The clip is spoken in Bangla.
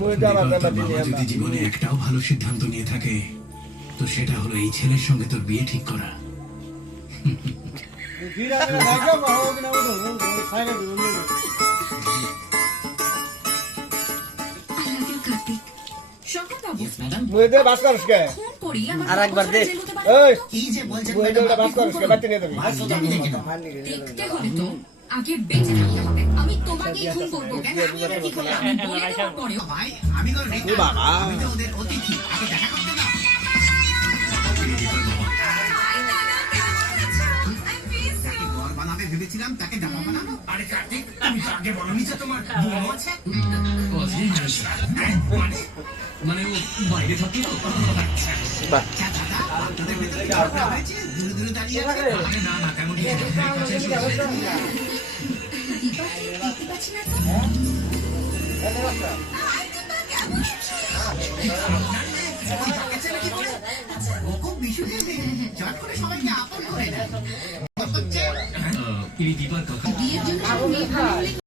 বাবা যদি জীবনে একটাও ভালো সিদ্ধান্ত নিয়ে থাকে তো সেটা হলো এই ছেলের সঙ্গে তোর বিয়ে ঠিক করা। আরেকবার দেখ দেখতে হলে তো আগে বেঁচে থাকতে হবে। আমি তোমাকে খুন করবো কেন? আমি এটা কি করলাম? আমি বলে দেওয়ার পরেও আমি তো ওদের অতিথি, আগে দেখা করতে দাও। ঘর বানাবে ভেবেছিলাম, তাকে জামা বানাবো। আরে কার্তিক, তুমি তো আগে বলনি যে তোমার বোন আছে। মানে ও বাইরে থাকতো। আচ্ছা দাদা, আপনাদের ভেতরে কি ঝগড়া হয়েছে? দূরে দূরে দাঁড়িয়ে আছে। আরে না না, তেমন কিছু না। দীপাকে দেখতে পাচ্ছি না তো। ও খুব বিশুদ্ধ মেয়ে, চট করে সবাইকে আপন করে নেয়। বিয়ের জন্য সব মেয়ে ভালো হলে